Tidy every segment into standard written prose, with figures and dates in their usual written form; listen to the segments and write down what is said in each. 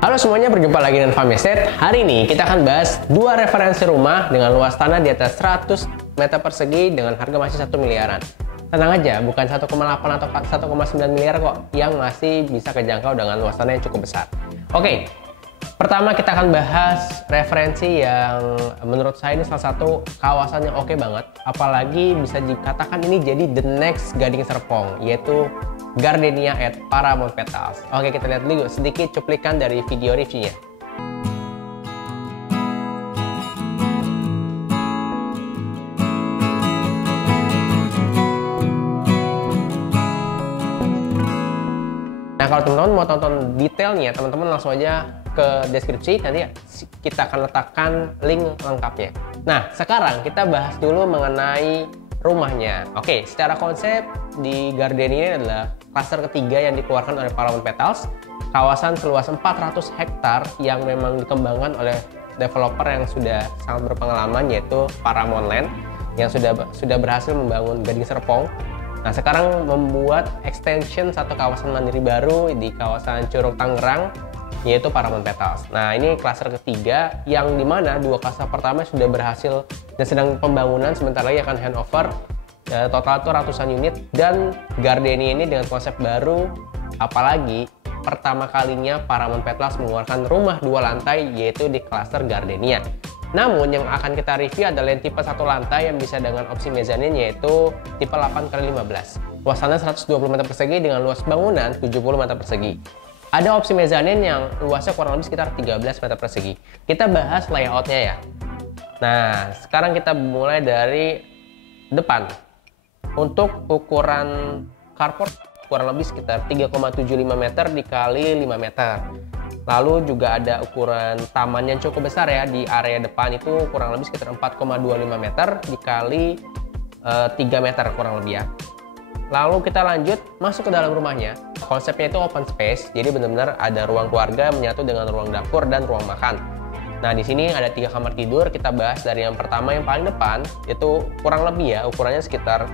Halo semuanya, berjumpa lagi dengan Fahmi Estate. Hari ini kita akan bahas dua referensi rumah dengan luas tanah di atas 100 meter persegi dengan harga masih 1 miliaran. Tenang aja, bukan 1,8 atau 1,9 miliar kok, yang masih bisa kejangkau dengan luas tanah yang cukup besar. Oke, pertama kita akan bahas referensi yang menurut saya ini salah satu kawasan yang oke banget. Apalagi bisa dikatakan ini jadi the next Gading Serpong, yaitu Gardenia at Paramount Petals. Oke, kita lihat dulu sedikit cuplikan dari video reviewnya. Nah, kalau teman-teman mau tonton detailnya, teman-teman langsung aja ke deskripsi, nanti kita akan letakkan link lengkapnya. Nah, sekarang kita bahas dulu mengenai rumahnya. Oke, secara konsep di Gardenia ini adalah klaster ketiga yang dikeluarkan oleh Paramount Petals, kawasan seluas 400 hektar yang memang dikembangkan oleh developer yang sudah sangat berpengalaman, yaitu Paramount Land, yang sudah berhasil membangun Gading Serpong. Nah, sekarang membuat extension satu kawasan mandiri baru di kawasan Curug Tangerang, yaitu Paramount Petals. Nah, ini klaster ketiga yang dimana dua klaster pertama sudah berhasil dan sedang pembangunan, sebentar lagi akan handover. Total itu ratusan unit, dan Gardenia ini dengan konsep baru, apalagi pertama kalinya Paramount Petals mengeluarkan rumah 2 lantai, yaitu di klaster Gardenia. Namun yang akan kita review adalah yang tipe 1 lantai yang bisa dengan opsi mezanin, yaitu tipe 8x15. Luas tanah 120 meter persegi dengan luas bangunan 70 meter persegi. Ada opsi mezanin yang luasnya kurang lebih sekitar 13 meter persegi. Kita bahas layoutnya ya. Nah, sekarang kita mulai dari depan. Untuk ukuran carport kurang lebih sekitar 3,75 meter dikali 5 meter. Lalu juga ada ukuran taman yang cukup besar ya, di area depan itu kurang lebih sekitar 4,25 meter dikali 3 meter kurang lebih ya. Lalu kita lanjut masuk ke dalam rumahnya. Konsepnya itu open space, jadi benar-benar ada ruang keluarga menyatu dengan ruang dapur dan ruang makan. Nah, di sini ada 3 kamar tidur. Kita bahas dari yang pertama yang paling depan, itu kurang lebih ya, ukurannya sekitar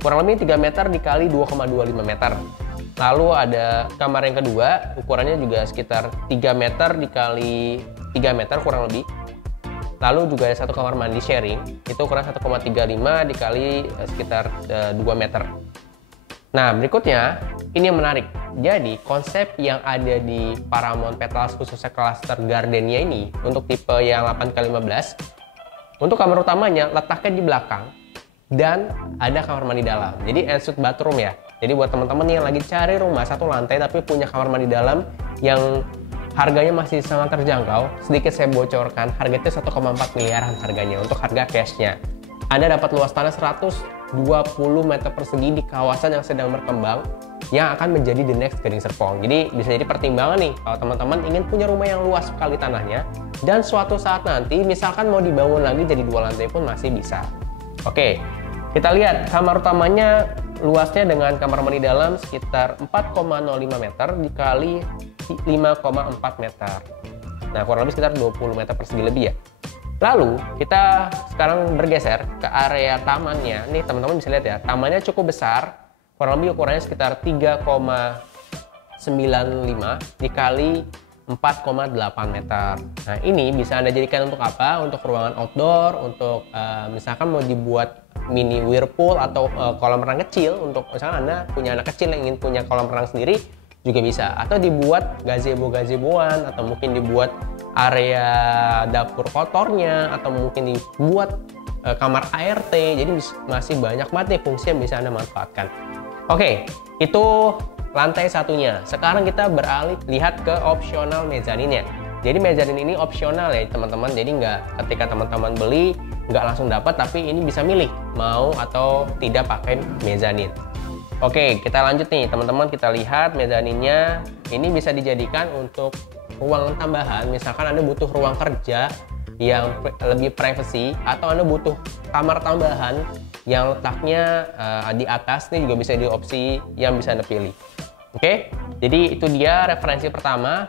kurang lebih 3 meter dikali 2,25 meter. Lalu ada kamar yang kedua, ukurannya juga sekitar 3 meter dikali 3 meter kurang lebih. Lalu juga ada satu kamar mandi sharing, itu ukuran 1,35 dikali sekitar 2 meter. Nah, berikutnya ini yang menarik. Jadi konsep yang ada di Paramount Petals khususnya klaster Gardenia ini untuk tipe yang 8x15, untuk kamar utamanya letaknya di belakang dan ada kamar mandi dalam. Jadi ensuite bathroom ya. Jadi buat teman-teman yang lagi cari rumah 1 lantai tapi punya kamar mandi dalam yang harganya masih sangat terjangkau, sedikit saya bocorkan, harganya itu 1,4 miliaran harganya untuk harga cashnya. Anda dapat luas tanah 120 meter persegi di kawasan yang sedang berkembang, yang akan menjadi the next Gading Serpong. Jadi bisa jadi pertimbangan nih kalau teman-teman ingin punya rumah yang luas sekali tanahnya, dan suatu saat nanti misalkan mau dibangun lagi jadi 2 lantai pun masih bisa. Oke, kita lihat kamar utamanya luasnya dengan kamar mandi dalam sekitar 4,05 meter dikali 5,4 meter. Nah, kurang lebih sekitar 20 meter persegi lebih ya. Lalu kita sekarang bergeser ke area tamannya. Nih teman-teman bisa lihat ya, tamannya cukup besar, kurang lebih ukurannya sekitar 3,95 dikali 4,8 meter. Nah, ini bisa Anda jadikan untuk apa? Untuk ruangan outdoor, untuk misalkan mau dibuat mini whirlpool atau kolam renang kecil, untuk misalkan Anda punya anak kecil yang ingin punya kolam renang sendiri juga bisa, atau dibuat gazebo-gazeboan, atau mungkin dibuat area dapur kotornya, atau mungkin dibuat kamar ART. Jadi masih banyak banget nih fungsi yang bisa Anda manfaatkan. Oke, itu lantai satunya. Sekarang kita beralih lihat ke opsional mezaninnya. Jadi mezanin ini opsional ya teman-teman. Jadi nggak ketika teman-teman beli nggak langsung dapat, tapi ini bisa milih mau atau tidak pakai mezanin. Oke, kita lanjut nih teman-teman, kita lihat mezaninnya. Ini bisa dijadikan untuk ruang tambahan, misalkan Anda butuh ruang kerja yang lebih privacy, atau Anda butuh kamar tambahan yang letaknya di atas, ini juga bisa di opsi yang bisa Anda pilih. Oke, jadi itu dia referensi pertama,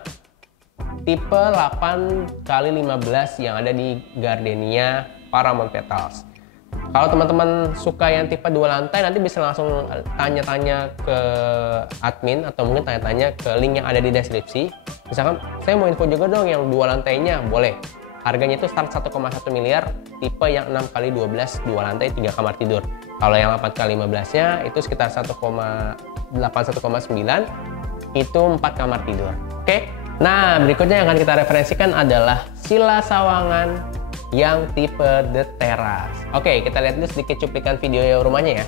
tipe 8x15 yang ada di Gardenia Paramount Petals. Kalau teman-teman suka yang tipe 2 lantai, nanti bisa langsung tanya-tanya ke admin atau mungkin tanya-tanya ke link yang ada di deskripsi. Misalkan saya mau info juga dong yang 2 lantainya, boleh. Harganya itu start 1,1 miliar, tipe yang 6x12 2 lantai 3 kamar tidur. Kalau yang 8x15-nya itu sekitar 1,8 1,9, itu 4 kamar tidur. Oke. Nah, berikutnya yang akan kita referensikan adalah Sila Sawangan yang tipe The Terrace. Oke, kita lihat dulu sedikit cuplikan video rumahnya ya.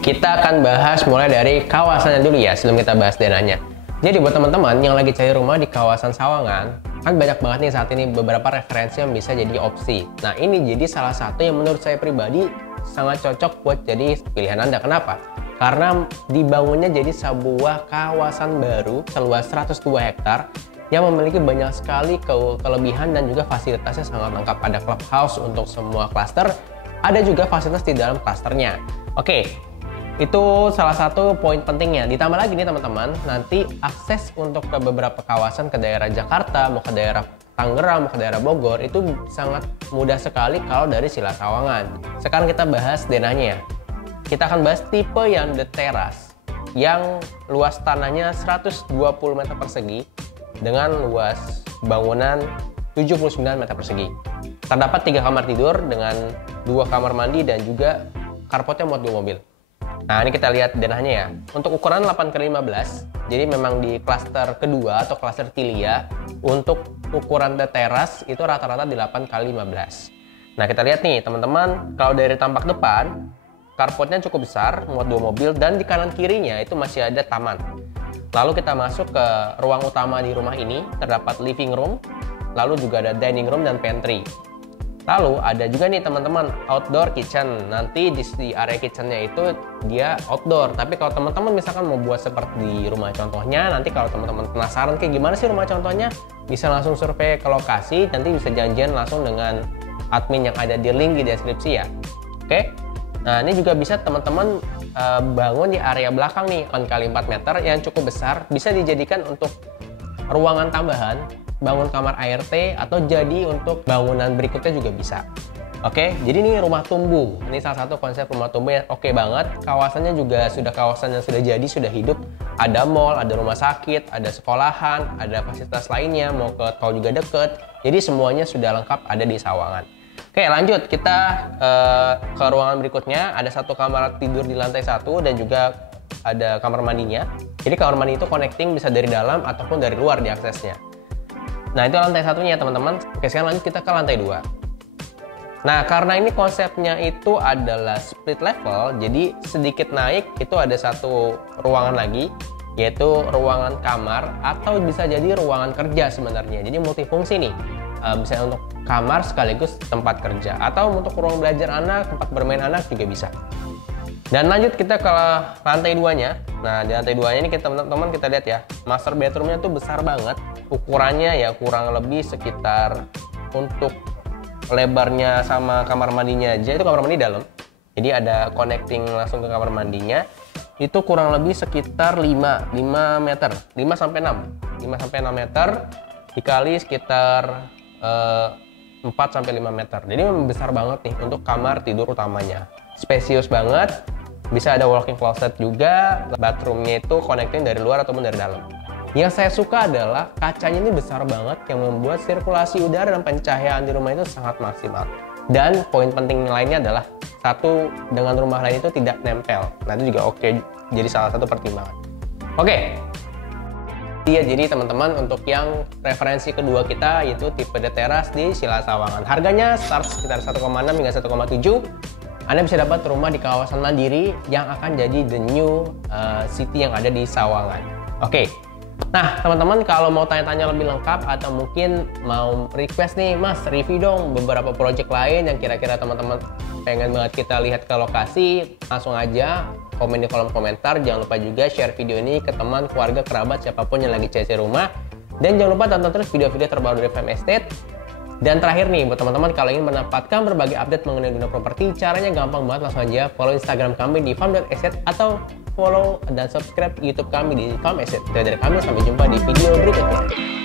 Kita akan bahas mulai dari kawasannya dulu ya, sebelum kita bahas dananya. Jadi buat teman-teman yang lagi cari rumah di kawasan Sawangan, kan banyak banget nih saat ini beberapa referensi yang bisa jadi opsi. Nah, ini jadi salah satu yang menurut saya pribadi sangat cocok buat jadi pilihan Anda. Kenapa? Karena dibangunnya jadi sebuah kawasan baru seluas 102 hektar yang memiliki banyak sekali kelebihan dan juga fasilitasnya sangat lengkap. Ada clubhouse untuk semua klaster, ada juga fasilitas di dalam klasternya. Oke, itu salah satu poin pentingnya. Ditambah lagi nih teman-teman, nanti akses untuk ke beberapa kawasan, ke daerah Jakarta, mau ke daerah Tangerang, mau ke daerah Bogor, itu sangat mudah sekali kalau dari Sila Sawangan. Sekarang kita bahas denahnya ya. Kita akan bahas tipe yang The Terrace, yang luas tanahnya 120 meter persegi dengan luas bangunan 79 meter persegi. Terdapat 3 kamar tidur dengan 2 kamar mandi dan juga carportnya muat 2 mobil. Nah, ini kita lihat denahnya ya. Untuk ukuran 8x15, jadi memang di klaster kedua atau klaster Tilia, untuk ukuran The Terrace itu rata-rata 8x15. Nah, kita lihat nih teman-teman, kalau dari tampak depan, carportnya cukup besar, muat 2 mobil, dan di kanan kirinya itu masih ada taman. Lalu kita masuk ke ruang utama di rumah ini, terdapat living room, lalu juga ada dining room dan pantry. Lalu ada juga nih teman-teman outdoor kitchen. Nanti di area kitchennya itu dia outdoor. Tapi kalau teman-teman misalkan mau buat seperti di rumah contohnya, nanti kalau teman-teman penasaran kayak gimana sih rumah contohnya, bisa langsung survei ke lokasi. Nanti bisa janjian langsung dengan admin yang ada di link di deskripsi ya. Oke. Nah, ini juga bisa teman-teman bangun di area belakang nih, 8x4 meter yang cukup besar, bisa dijadikan untuk ruangan tambahan, bangun kamar ART, atau jadi untuk bangunan berikutnya juga bisa. Oke, jadi ini rumah tumbuh. Ini salah satu konsep rumah tumbuh yang oke banget. Kawasannya juga sudah kawasan yang sudah jadi, sudah hidup. Ada mall, ada rumah sakit, ada sekolahan, ada fasilitas lainnya, mau ke tol juga deket. Jadi semuanya sudah lengkap ada di Sawangan. Oke, lanjut kita ke ruangan berikutnya. Ada 1 kamar tidur di lantai 1 dan juga ada kamar mandinya. Jadi kamar mandi itu connecting bisa dari dalam ataupun dari luar diaksesnya. Nah, itu lantai 1-nya teman-teman. Oke, sekarang lanjut kita ke lantai 2. Nah, karena ini konsepnya itu adalah split level, jadi sedikit naik itu ada 1 ruangan lagi, yaitu ruangan kamar atau bisa jadi ruangan kerja sebenarnya. Jadi multifungsi nih, bisa untuk kamar sekaligus tempat kerja, atau untuk ruang belajar anak, tempat bermain anak juga bisa. Dan lanjut kita ke lantai 2-nya. Nah, di lantai 2-nya ini kita teman-teman kita lihat ya, master bedroom-nya tuh besar banget. Ukurannya ya kurang lebih sekitar, untuk lebarnya sama kamar mandinya aja, itu kamar mandi dalam. Jadi ada connecting langsung ke kamar mandinya. Itu kurang lebih sekitar 5 meter, 5 sampai 6 meter dikali sekitar 4 sampai 5 meter. Jadi memang besar banget nih untuk kamar tidur utamanya. Spesius banget. Bisa ada walk-in closet juga, bathroomnya itu connecting dari luar ataupun dari dalam. Yang saya suka adalah kacanya ini besar banget yang membuat sirkulasi udara dan pencahayaan di rumah itu sangat maksimal. Dan poin penting lainnya adalah, satu, dengan rumah lain itu tidak nempel. Nah, itu juga oke, jadi salah satu pertimbangan. Oke. Iya, jadi teman-teman untuk yang referensi kedua kita yaitu tipe The Terrace di Sila Sawangan. Harganya start sekitar 1,6 hingga 1,7. Anda bisa dapat rumah di kawasan Mandiri yang akan jadi the new city yang ada di Sawangan. Oke, Nah, teman-teman kalau mau tanya-tanya lebih lengkap atau mungkin mau request nih, Mas, review dong beberapa project lain yang kira-kira teman-teman pengen banget kita lihat ke lokasi, langsung aja komen di kolom komentar. Jangan lupa juga share video ini ke teman, keluarga, kerabat, siapapun yang lagi cari rumah. Dan jangan lupa tonton terus video-video terbaru dari Fame Estate. Dan terakhir nih, buat teman-teman kalau ingin mendapatkan berbagai update mengenai dunia properti, caranya gampang banget, langsung aja follow Instagram kami di fam.estate atau follow dan subscribe YouTube kami di Fame Estate. Dari kami, sampai jumpa di video berikutnya.